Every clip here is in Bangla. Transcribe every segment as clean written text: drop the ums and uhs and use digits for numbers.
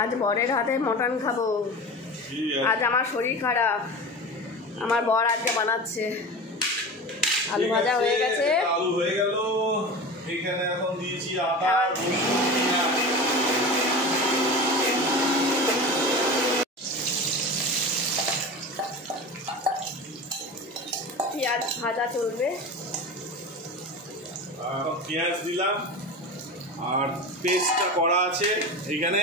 আজ বরের হাতে মটন খাবো। আজ আমার শরীর খারাপ, আমার বর আজকে বানাচ্ছে। আলু ভাজা হয়ে গেছে, আলু হয়ে গেল। এখানে এখন দিয়েছি আদা, পেঁয়াজ ভাজা চলবে। এখন পেঁয়াজ দিলাম আর পেস্টটা করা আছে এখানে।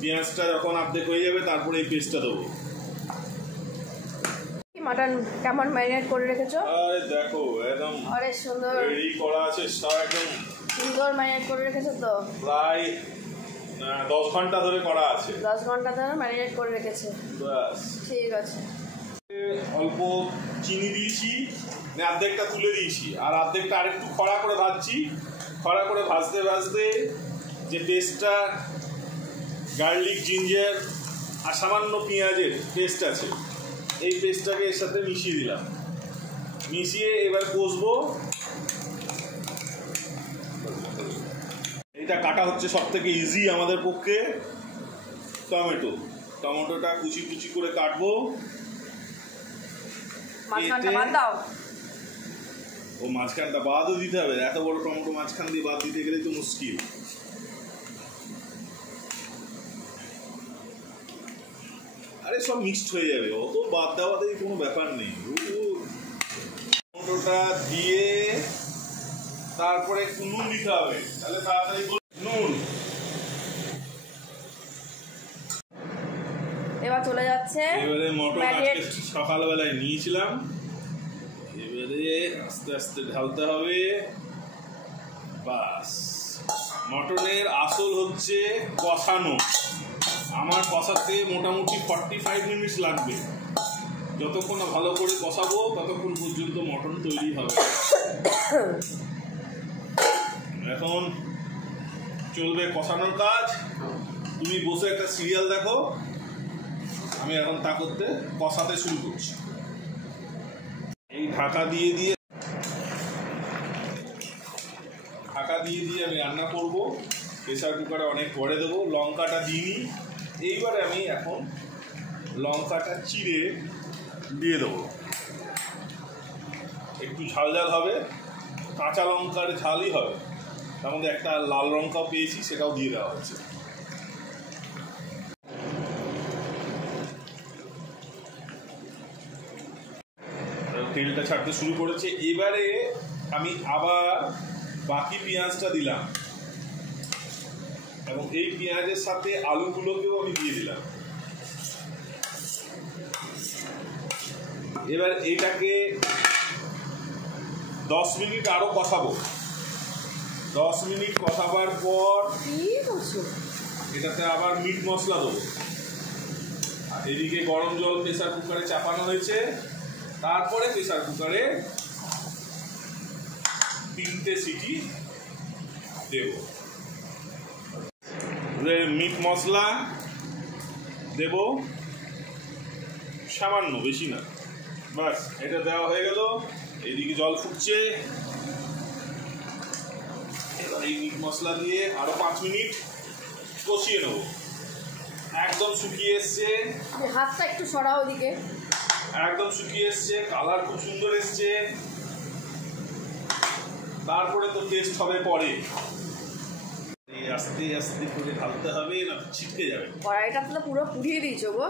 পেঁয়াজটা যখন অর্ধেক হয়ে যাবে তারপরে এই পেস্টটা দেবো। মাটন কেমন ম্যারিনেট করে রেখেছো? আরে দেখো একদম আরে সুন্দর রেডি করা আছে, সব একদম সুন্দর ম্যারিনেট করে রেখেছো তো। প্রায় 10 ঘন্টা ধরে করা আছে। 10 ঘন্টা ধরে ম্যারিনেট করে রেখেছে। ব্যাস ঠিক আছে। অল্প চিনি দিয়েছি, অর্ধেকটা তুলে দিয়েছি আর অর্ধেকটা আরেকটু খড়া করে ভাজছি। খড়া করে ভাজতে ভাজতে যে পেস্টটা গার্লিক, জিঞ্জার আর সামান্য পেঁয়াজের পেস্ট আছে, এই পেস্টটাকে এর সাথে মিশিয়ে দিলাম। মিশিয়ে এবার কষবো। এটা কাটা হচ্ছে সব থেকে ইজি আমাদের পক্ষে টমেটোটা কুচি কুচি করে কাটবো। ও মাঝখানটা বাদও দিতে হবে, এত বড় টমেটো মাঝখান দিয়ে বাদ দিতে গেলে তো মুশকিল। আরে সব মিক্সড হয়ে যাবে, অত বাদ দেওয়াতে কোনো ব্যাপার নেই। টমেটোটা দিয়ে তারপরে একটু নুন দিতে হবে, তাহলে তাড়াতাড়ি নুন। এবার চলে যাচ্ছে। এবারে মটন আজকে সকালবেলায় নিয়েছিলাম, এবারে আস্তে আস্তে ঢালতে হবে। বাস, মটনের আসল হচ্ছে কষানো। আমার কষাতে মোটামুটি 45 মিনিটস লাগবে। যতক্ষণ না ভালো করে কষাবো ততক্ষণ পর্যন্ত মটন তৈরি হবে। এখন চলবে কষানোর কাজ। তুমি বসে একটা সিরিয়াল দেখো, আমি এখন তা করতে কষাতে শুরু করছি। এই ঢাকা দিয়ে দিয়ে আমি রান্না করব। প্রেসার কুকারে অনেক পরে দেবো। লঙ্কাটা দিইনি, এইবারে আমি এখন লঙ্কাটা চিড়ে দিয়ে দেবো। একটু ঝাল ঝাল হবে, কাঁচা লঙ্কার ঝালই হবে। তার মধ্যে একটা লাল লঙ্কাও পেয়েছি, সেটাও দিয়ে দেওয়া হচ্ছে। তেলটা ছাড়তে শুরু করেছে। এবারে আমি আবার বাকি পেঁয়াজটা দিলাম এবং এই পেঁয়াজের সাথে আলুগুলোকেও আমি দিয়ে দিলাম। এবার এটাকে 10 মিনিট আরো কষাবো। 10 মিনিট কষাবার পর এটাতে আবার মিট মশলা দেবো। আর এদিকে গরম জল প্রেসার কুকারে চাপানো হয়েছে। তারপরে প্রেসার কুকারে 3টে সিটি দেব। মিট মশলা দেব সামান্য, বেশি না। বাস, এটা দেওয়া হয়ে গেল। এইদিকে জল ফুটছে। এবার এই মিট মশলা দিয়ে আরো 5 মিনিট কষিয়ে নেব। একদম শুকিয়ে এসছে। হাতটা একটু সরাও ওদিকে। একদম শুকিয়ে এসছে, কালার খুব সুন্দর এসছে। তারপরে তো টেস্ট হবে পরে। আস্তে আস্তে করে ঢালতে হবে, না ছিটকে যাবে। কড়াইটা তো পুরো পুড়িয়ে দিয়েছো গো।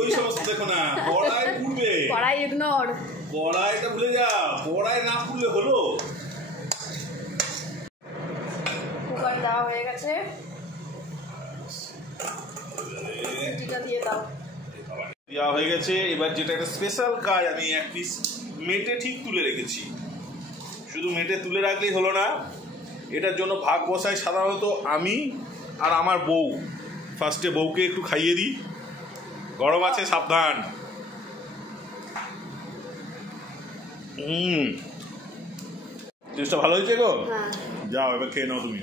ওই সমস্ত দেখো না, কড়াই পুড়বে। কড়াই ইগনোর, কড়াইটা ভুলে যা। কড়াই না পুড়লে হলো। কুকার দেওয়া হয়ে গেছে, দিয়ে দাও। দেওয়া হয়ে গেছে। এবার যেটা একটা স্পেশাল কাজ, আমি এক পিস মেটে ঠিক তুলে রেখেছি। শুধু মেটে তুলে রাখলেই হলো না, এটার জন্য ভাগ বসাই সাধারণত আমি আর আমার বউ। ফার্স্টে বউকে একটু খাইয়ে দিই। গরম আছে, সাবধান। টেস্টটা ভালো হয়েছে গো। যাও এবার খেয়ে নাও তুমি।